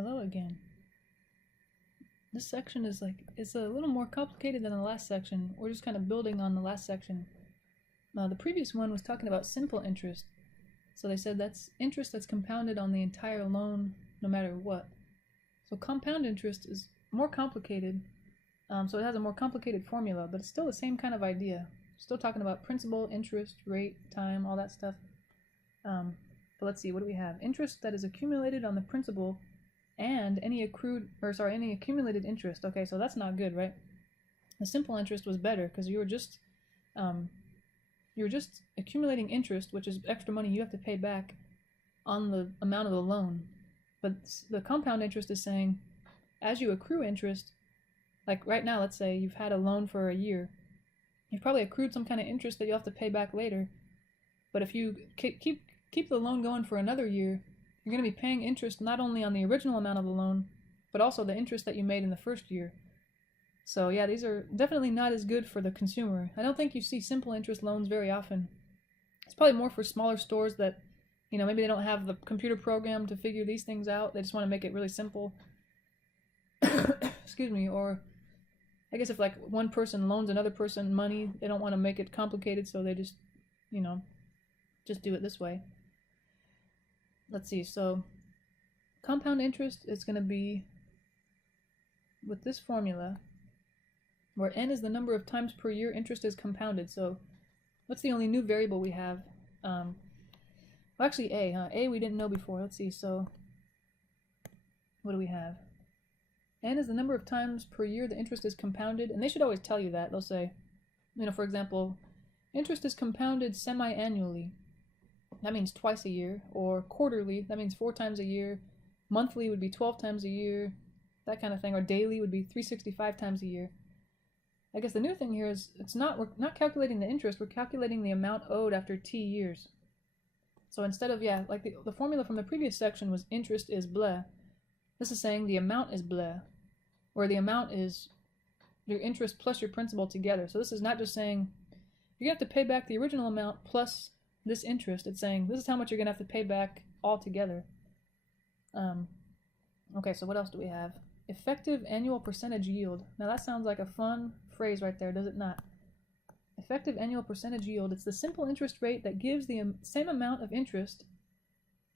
Hello again. This section is it's a little more complicated than the last section. We're just kind of building on the last section. The previous one was talking about simple interest. So they said that's interest that's compounded on the entire loan no matter what. So compound interest is more complicated. So it has a more complicated formula, but it's still the same kind of idea. Still talking about principal, interest, rate, time, all that stuff. But let's see, what do we have? Interest that is accumulated on the principal and any accumulated interest. Okay, so that's not good, right? The simple interest was better because you were just accumulating interest, which is extra money you have to pay back on the amount of the loan. But the compound interest is saying, as you accrue interest, like right now, let's say you've had a loan for a year, you've probably accrued some kind of interest that you'll have to pay back later. But if you keep the loan going for another year, you're going to be paying interest not only on the original amount of the loan, but also the interest that you made in the first year. So yeah, these are definitely not as good for the consumer. I don't think you see simple interest loans very often. It's probably more for smaller stores that, maybe they don't have the computer program to figure these things out. They just want to make it really simple. Excuse me. Or I guess if like one person loans another person money, they don't want to make it complicated, so they just, just do it this way. Let's see, so compound interest is going to be with this formula where n is the number of times per year interest is compounded. So what's the only new variable we have? Well, actually a, A we didn't know before. Let's see, so what do we have? N is the number of times per year the interest is compounded, and they should always tell you that. They'll say, for example, interest is compounded semi-annually. That means twice a year. Or quarterly, that means 4 times a year. Monthly would be 12 times a year, that kind of thing. Or daily would be 365 times a year. I guess the new thing here is we're not calculating the interest, we're calculating the amount owed after t years. So instead of, like the formula from the previous section was interest is blah, this is saying the amount is blah, where the amount is your interest plus your principal together. So this is not just saying you're going to have to pay back the original amount plus this interest. It's saying this is how much you're going to have to pay back all together. Okay, so what else do we have? Effective annual percentage yield. Now that sounds like a fun phrase right there, does it not? Effective annual percentage yield. It's the simple interest rate that gives the same amount of interest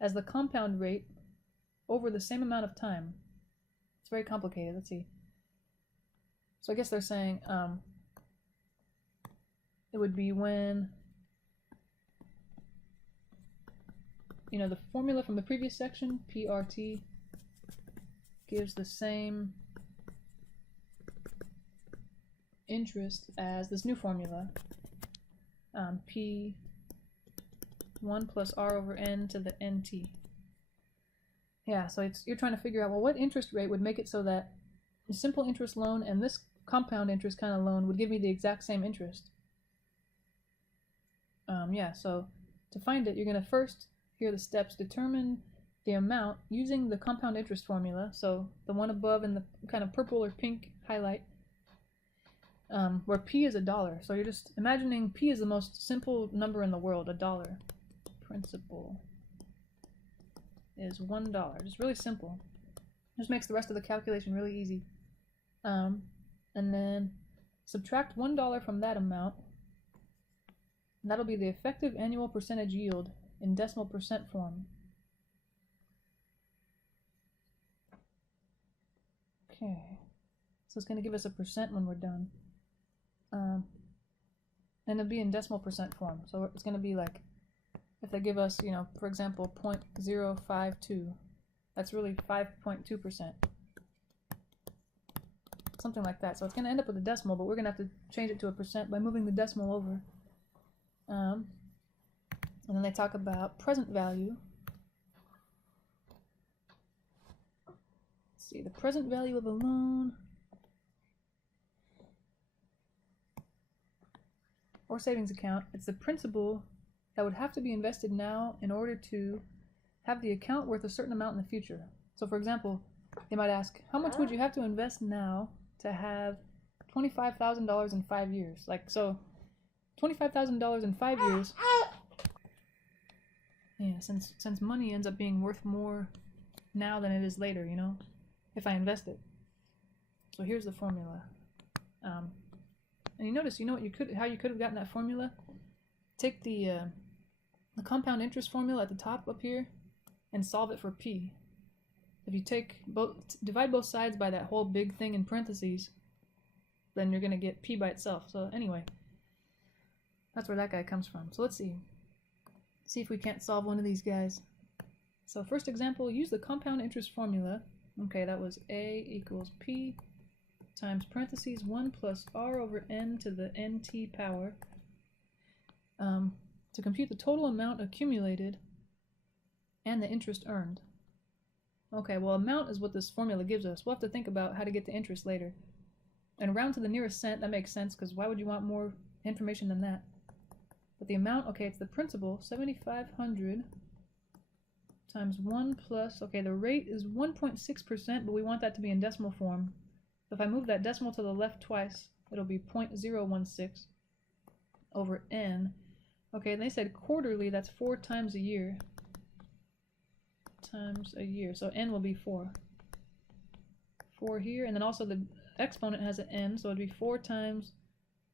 as the compound rate over the same amount of time. It's very complicated. Let's see. So I guess they're saying it would be when the formula from the previous section, PRT, gives the same interest as this new formula, P1 plus R over N to the NT. Yeah, so you're trying to figure out, well, what interest rate would make it so that the simple interest loan and this compound interest kind of loan would give me the exact same interest. So to find it, you're going to first, here are the steps, determine the amount using the compound interest formula, so the one above in the kind of purple or pink highlight, where P is $1. So you're just imagining P is the most simple number in the world, $1. Principal is $1. Just really simple. Just makes the rest of the calculation really easy. And then subtract $1 from that amount, and that'll be the effective annual percentage yield in decimal percent form. Okay, so it's going to give us a percent when we're done. And it'll be in decimal percent form. So it's going to be like, if they give us, for example, 0.052, that's really 5.2%. Something like that. So it's going to end up with a decimal, but we're going to have to change it to a percent by moving the decimal over. And then they talk about present value. Let's see, the present value of a loan or savings account. It's the principal that would have to be invested now in order to have the account worth a certain amount in the future. So for example, they might ask, how much would you have to invest now to have $25,000 in 5 years? Like, so $25,000 in 5 years, yeah, since money ends up being worth more now than it is later, you know, if I invest it. So here's the formula. And you notice, you know what how you could have gotten that formula? Take the compound interest formula at the top up here and solve it for P. If you divide both sides by that whole big thing in parentheses, then you're going to get P by itself. So anyway, that's where that guy comes from. So let's see. See if we can't solve one of these guys. So first example, use the compound interest formula. Okay, that was A equals P times parentheses 1 plus R over N to the NT power to compute the total amount accumulated and the interest earned. Okay, well, amount is what this formula gives us. We'll have to think about how to get the interest later. And round to the nearest cent, that makes sense, because why would you want more information than that? But the amount, okay, it's the principal, 7,500 times 1 plus, okay, the rate is 1.6%, but we want that to be in decimal form. So if I move that decimal to the left twice, it'll be 0.016 over N. Okay, and they said quarterly, that's 4 times a year. Times a year, so N will be 4. 4 here, and then also the exponent has an N, so it'd be 4 times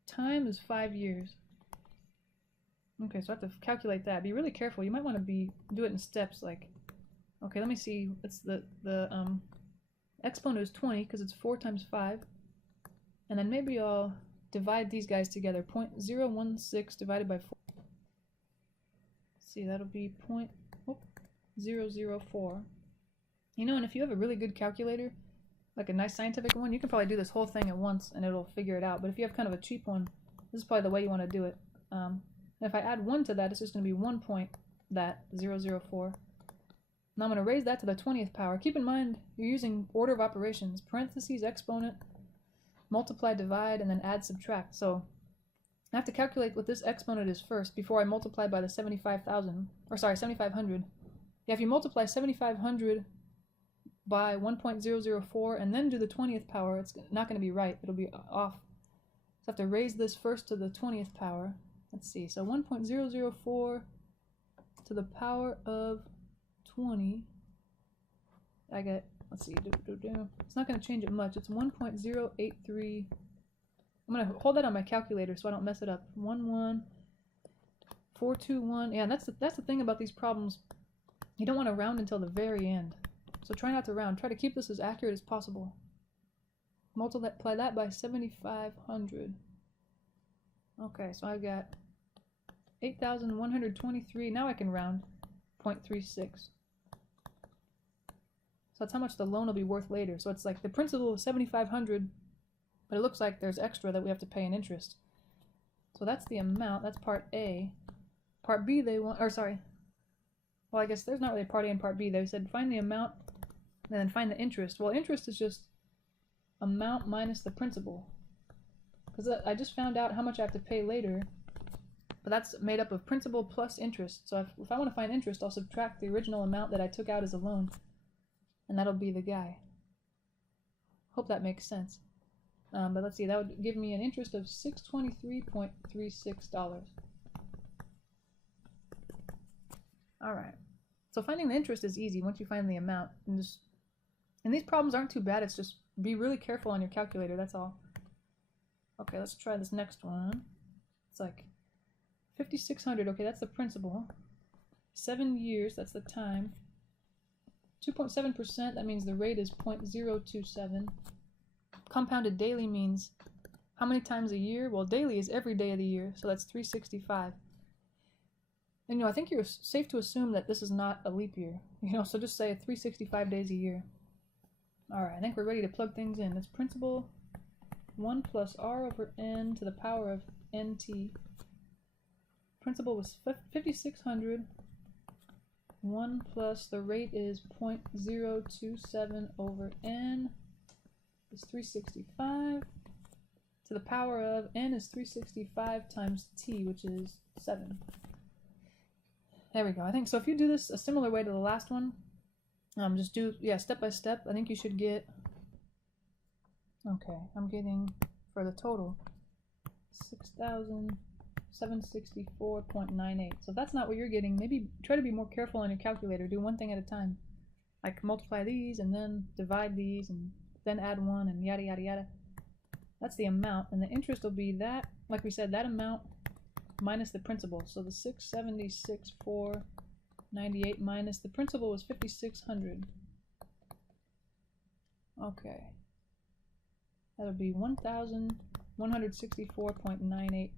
time is 5 years. Okay, so I have to calculate that. Be really careful. You might want to do it in steps. Like, okay, let me see. It's the exponent is 20 because it's 4 times 5, and then maybe I'll divide these guys together. 0.016 divided by 4. Let's see, that'll be 0.004. You know, and if you have a really good calculator, like a nice scientific one, you can probably do this whole thing at once and it'll figure it out. But if you have kind of a cheap one, this is probably the way you want to do it. And if I add 1 to that, it's just going to be 1 point that 004. Now I'm going to raise that to the 20th power. Keep in mind, you're using order of operations, parentheses, exponent, multiply, divide, and then add, subtract. So I have to calculate what this exponent is first before I multiply by the 7,500. Yeah, if you multiply 7,500 by 1.004 and then do the 20th power, it's not going to be right. It'll be off. So I have to raise this first to the 20th power. Let's see. So 1.004 to the power of 20. I get, let's see. It's not going to change it much. It's 1.083. I'm going to hold that on my calculator so I don't mess it up. 11421. Yeah, that's the thing about these problems. You don't want to round until the very end. So try not to round. Try to keep this as accurate as possible. Multiply that by 7,500. Okay, so I've got 8,123. Now I can round 0.36. So that's how much the loan will be worth later. So it's like the principal is 7,500, but it looks like there's extra that we have to pay in interest. So that's the amount. That's part A. Part B they want, or sorry. Well, I guess there's not really part A and part B. They said find the amount and then find the interest. Well, interest is just amount minus the principal. Because I just found out how much I have to pay later, but that's made up of principal plus interest. So if I want to find interest, I'll subtract the original amount that I took out as a loan, and that'll be the guy. Hope that makes sense. But let's see, that would give me an interest of $623.36. Alright, so finding the interest is easy once you find the amount. And these problems aren't too bad, it's just be really careful on your calculator, that's all. Okay, let's try this next one. It's like 5,600, okay, that's the principal. 7 years, that's the time. 2.7%, that means the rate is 0.027. Compounded daily means how many times a year? Well, daily is every day of the year, so that's 365. And I think you're safe to assume that this is not a leap year. So just say 365 days a year. Alright, I think we're ready to plug things in. It's principal 1 plus R over N to the power of NT. Principal was 5,600. 1 plus the rate is 0.027 over N is 365 to the power of N is 365 times T, which is 7. There we go. I think so. If you do this a similar way to the last one, just do step by step. I think you should get. Okay, I'm getting for the total 6,764.98. So if that's not what you're getting, maybe try to be more careful on your calculator. Do one thing at a time. like multiply these and then divide these and then add 1 and yada yada yada. That's the amount, and the interest will be that, like we said, that amount minus the principal. So the 676,498 minus the principal was 5,600. Okay, that'll be 1,164.98.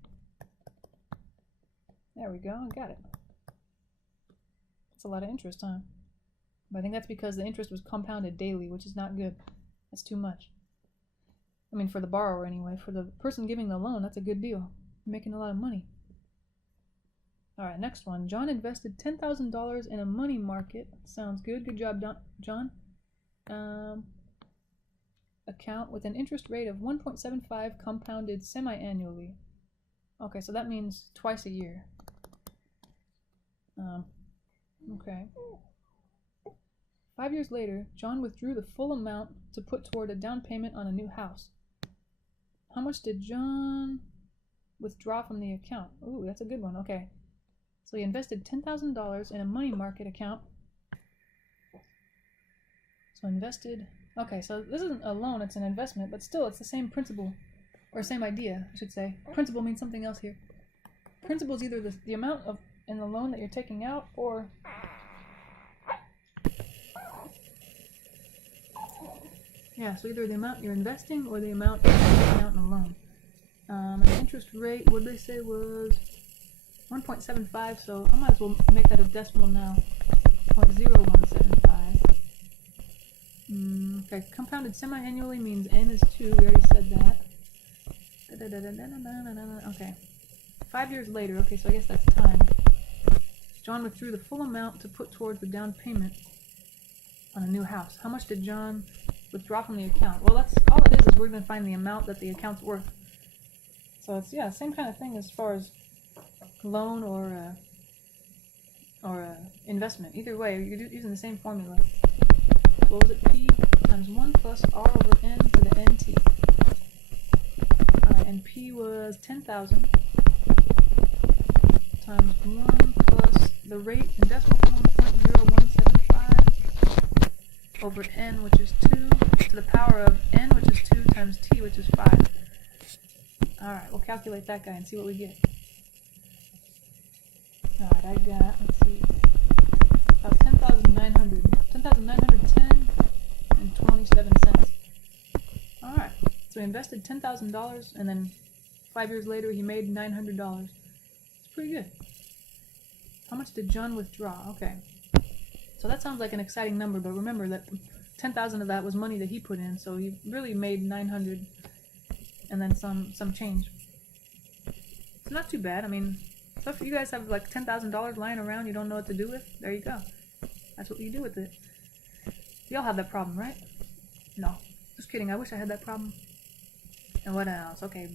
There we go, I got it. That's a lot of interest, huh? But I think that's because the interest was compounded daily, which is not good. That's too much. I mean, for the borrower anyway. For the person giving the loan, that's a good deal. You're making a lot of money. Alright, next one. John invested $10,000 in a money market. Sounds good. Good job, John. Account with an interest rate of 1.75 compounded semi-annually. Okay, so that means twice a year. Okay. 5 years later, John withdrew the full amount to put toward a down payment on a new house. How much did John withdraw from the account? Ooh, that's a good one. Okay. So he invested $10,000 in a money market account. So invested... Okay, so this isn't a loan, it's an investment, but still it's the same principle. Or same idea, I should say. Principle means something else here. Principle is either the amount of in the loan that you're taking out, or... Yeah, so either the amount you're investing or the amount you're taking out in a loan. And the interest rate, what did they say, was 1.75, so I might as well make that a decimal now. 0.0175. Okay, compounded semi-annually means n is 2, we already said that. Okay. 5 years later, okay, so I guess that's time. John withdrew the full amount to put towards the down payment on a new house. How much did John withdraw from the account? Well, that's all it is we're going to find the amount that the account's worth. So it's, yeah, same kind of thing as far as loan or investment. Either way, you're using the same formula. So what was it? P times 1 plus R over N to the NT. Alright, and P was 10,000 times 1 plus the rate in decimal form 0.0175 over N, which is 2, to the power of N, which is 2, times T, which is 5. Alright, we'll calculate that guy and see what we get. Alright, I got, let's see, about 10,910 and 27 cents. Alright, so he invested $10,000 and then 5 years later he made $900. It's pretty good. How much did John withdraw? Okay, so that sounds like an exciting number, but remember that 10,000 of that was money that he put in, so he really made 900 and then some change. It's not too bad. I mean, so if you guys have like $10,000 lying around you don't know what to do with, there you go. That's what you do with it. Y'all have that problem, right? No. Just kidding. I wish I had that problem. And what else? Okay.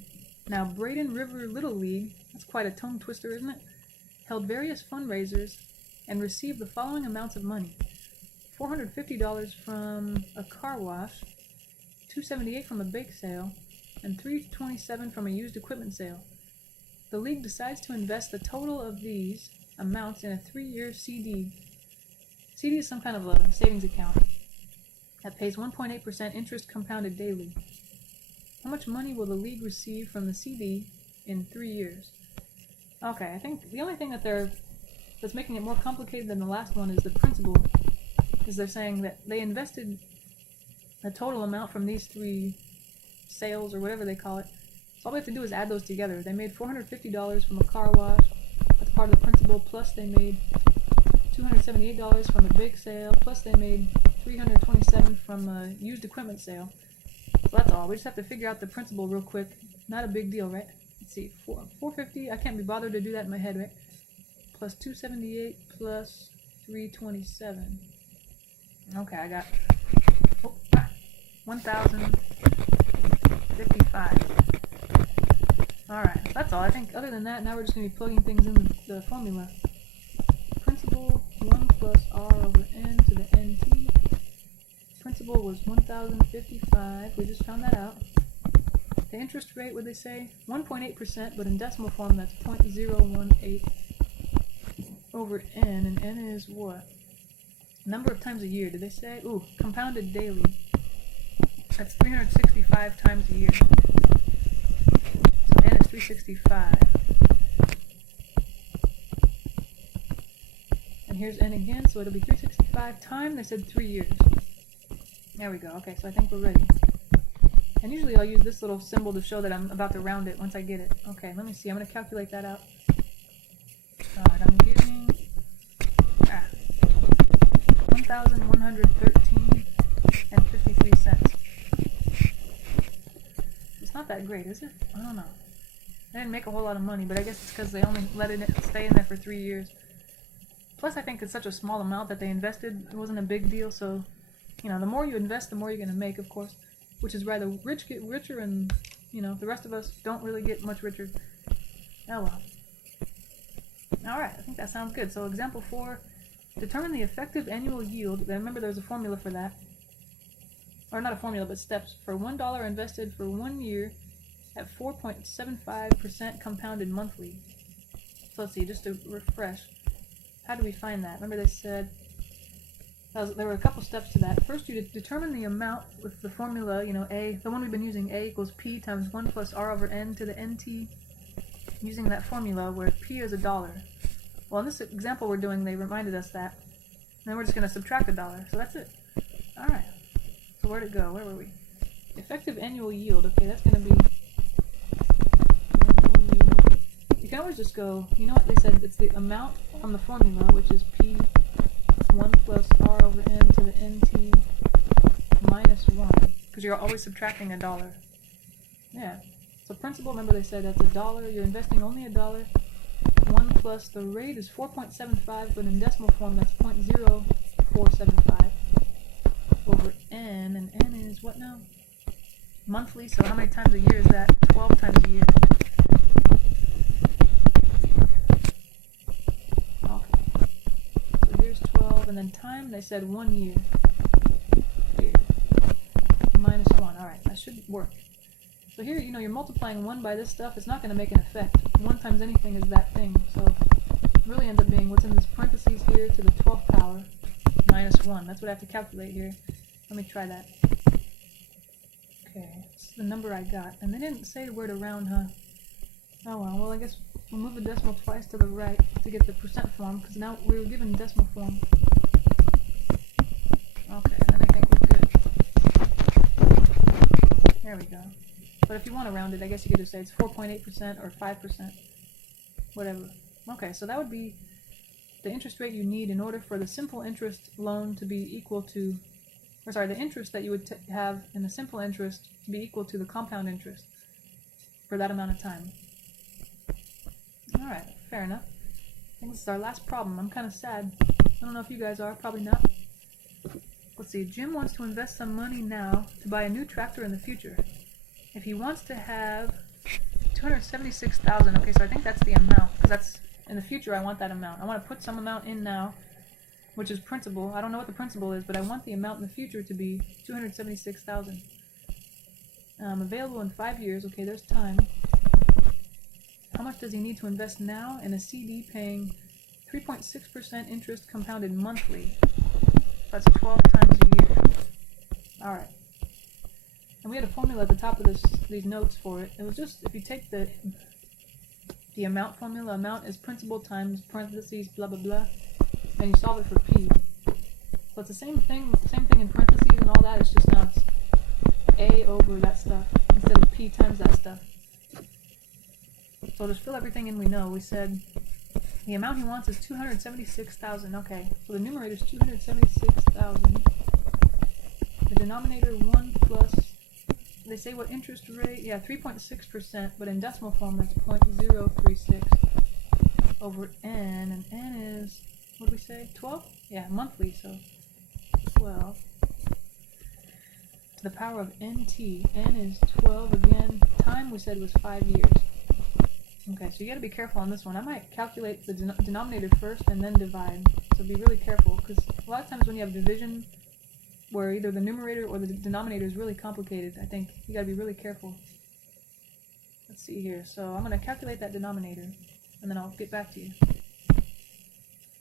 Now, Braden River Little League, that's quite a tongue twister, isn't it? Held various fundraisers and received the following amounts of money. $450 from a car wash, $278 from a bake sale, and $327 from a used equipment sale. The league decides to invest the total of these amounts in a 3-year CD. CD is some kind of a savings account that pays 1.8% interest compounded daily. How much money will the league receive from the CD in 3 years? Okay, I think the only thing that's making it more complicated than the last one is the principle. Is they're saying that they invested the total amount from these 3 sales or whatever they call it. So all we have to do is add those together. They made $450 from a car wash. That's part of the principal. Plus they made $278 from a big sale. Plus they made $327 from a used equipment sale. So that's all. We just have to figure out the principal real quick. Not a big deal, right? Let's see. 450. I can't be bothered to do that in my head, right? Plus 278 plus 327. Okay, I got 1,055. Alright, that's all. I think other than that, now we're just going to be plugging things in the formula. Principal 1 plus R over N to the NT. Principal was 1,055. We just found that out. The interest rate, what did they say? 1.8%, but in decimal form that's 0.018 over N, and N is what? Number of times a year, did they say? Ooh, compounded daily. That's 365 times a year. So n is 365. And here's n again, so it'll be 365 time, they said 3 years. There we go. Okay, so I think we're ready. And usually I'll use this little symbol to show that I'm about to round it once I get it. Okay, let me see. I'm going to calculate that out. Alright, I'm getting 1,113 and 53 cents. It's not that great, is it? I don't know. I didn't make a whole lot of money, but I guess it's because they only let it stay in there for 3 years. Plus, I think it's such a small amount that they invested. It wasn't a big deal, so, you know, the more you invest, the more you're going to make, of course. Which is why the rich get richer and, you know, the rest of us don't really get much richer. Oh well. Alright, I think that sounds good. So example 4, determine the effective annual yield. Remember there's a formula for that. Or not a formula, but steps. For $1 invested for 1 year at 4.75% compounded monthly. So let's see, just to refresh. How do we find that? Remember they said there were a couple steps to that. First, you determine the amount with the formula, you know, A, the one we've been using, A equals P times 1 plus R over N to the NT, using that formula where P is $1. Well, in this example we're doing, they reminded us that. And then we're just going to subtract $1. So that's it. Alright. So where'd it go? Where were we? Effective annual yield. Okay, that's going to be annual yield. You can always just go, you know what they said, it's the amount from the formula, which is P 1 plus R over N to the NT minus 1, because you're always subtracting $1. Yeah. So principal, remember they said that's $1. You're investing only $1. 1 plus the rate is 4.75, but in decimal form that's 0.0475 over N, and N is what now? Monthly, so how many times a year is that? 12 times a year. And then time, they said 1 year. Here. Minus 1. Alright, that should work. So here, you know, you're multiplying 1 by this stuff. It's not going to make an effect. 1 times anything is that thing. So it really ends up being what's in this parentheses here to the 12th power minus 1. That's what I have to calculate here. Let me try that. Okay, this is the number I got. And they didn't say where to round, huh? Oh well, I guess we'll move the decimal twice to the right to get the percent form, because now we were given decimal form. Okay, then I think we're good. There we go. But if you want to round it, I guess you could just say it's 4.8% or 5%. Whatever. Okay, so that would be the interest rate you need in order for the simple interest loan to be equal to, or sorry, the interest that you would have in the simple interest to be equal to the compound interest for that amount of time. Alright, fair enough. I think this is our last problem. I'm kind of sad. I don't know if you guys are, probably not. Let's see, Jim wants to invest some money now to buy a new tractor in the future. If he wants to have $276,000, okay, so I think that's the amount, because that's, in the future I want that amount. I want to put some amount in now, which is principal. I don't know what the principal is, but I want the amount in the future to be $276,000. Available in 5 years, okay, there's time. How much does he need to invest now in a CD paying 3.6% interest compounded monthly? That's 12 times a year. Alright. And we had a formula at the top of these notes for it. It was just, if you take the amount formula, amount is principal times parentheses blah blah blah, and you solve it for P. So it's the same thing in parentheses and all that, it's just now it's A over that stuff instead of P times that stuff. So just fill everything in we know. We said the amount he wants is $276,000. Okay, so the numerator is $276,000. The denominator 1 plus, they say what interest rate? Yeah, 3.6%, but in decimal form that's 0.036 over N, and N is, what did we say, 12? Yeah, monthly, so 12 to the power of NT. N is 12 again. Time we said was 5 years. Okay, so you gotta be careful on this one. I might calculate the denominator first and then divide. So be really careful, because a lot of times when you have division where either the numerator or the denominator is really complicated, I think you gotta be really careful. Let's see here. So I'm gonna calculate that denominator, and then I'll get back to you.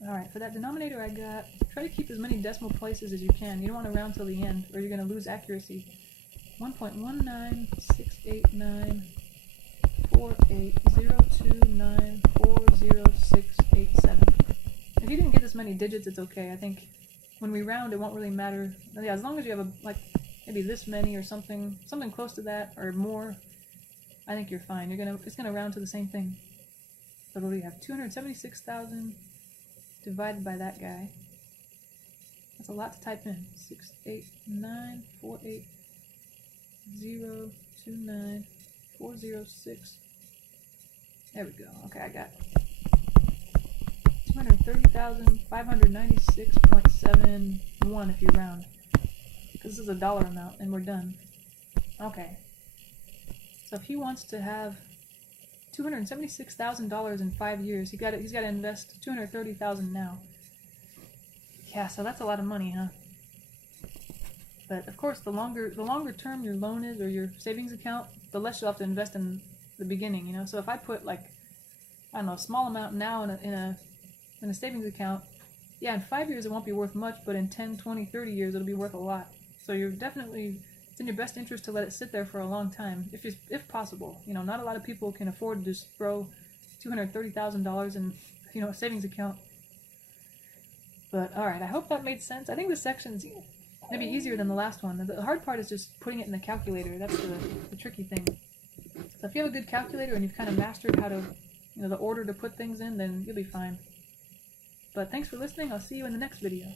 Alright, for that denominator I got, try to keep as many decimal places as you can. You don't want to round till the end, or you're going to lose accuracy. 1.196894802940687. If you didn't get this many digits, it's okay. I think when we round, it won't really matter. Yeah, as long as you have like maybe this many or something close to that or more, I think you're fine. It's gonna round to the same thing. So what do we have? 276,000 divided by that guy. That's a lot to type in. 68948029406. There we go. Okay, I got 230,596.71 if you round. Because this is a dollar amount, and we're done. Okay. So if he wants to have $276,000 in 5 years, he's got to invest $230,000 now. Yeah, so that's a lot of money, huh? But of course, the longer term your loan is or your savings account, the less you'll have to invest in the beginning. You know, so if I put like I don't know a small amount now in a savings account, yeah, in 5 years it won't be worth much, but in 10, 20, 30 years it'll be worth a lot. So it's in your best interest to let it sit there for a long time, if possible. You know, not a lot of people can afford to just throw $230,000 in a savings account. But all right, I hope that made sense. I think this section's maybe easier than the last one. The hard part is just putting it in the calculator. That's the tricky thing. So if you have a good calculator and you've kind of mastered how to, the order to put things in, then you'll be fine. But thanks for listening. I'll see you in the next video.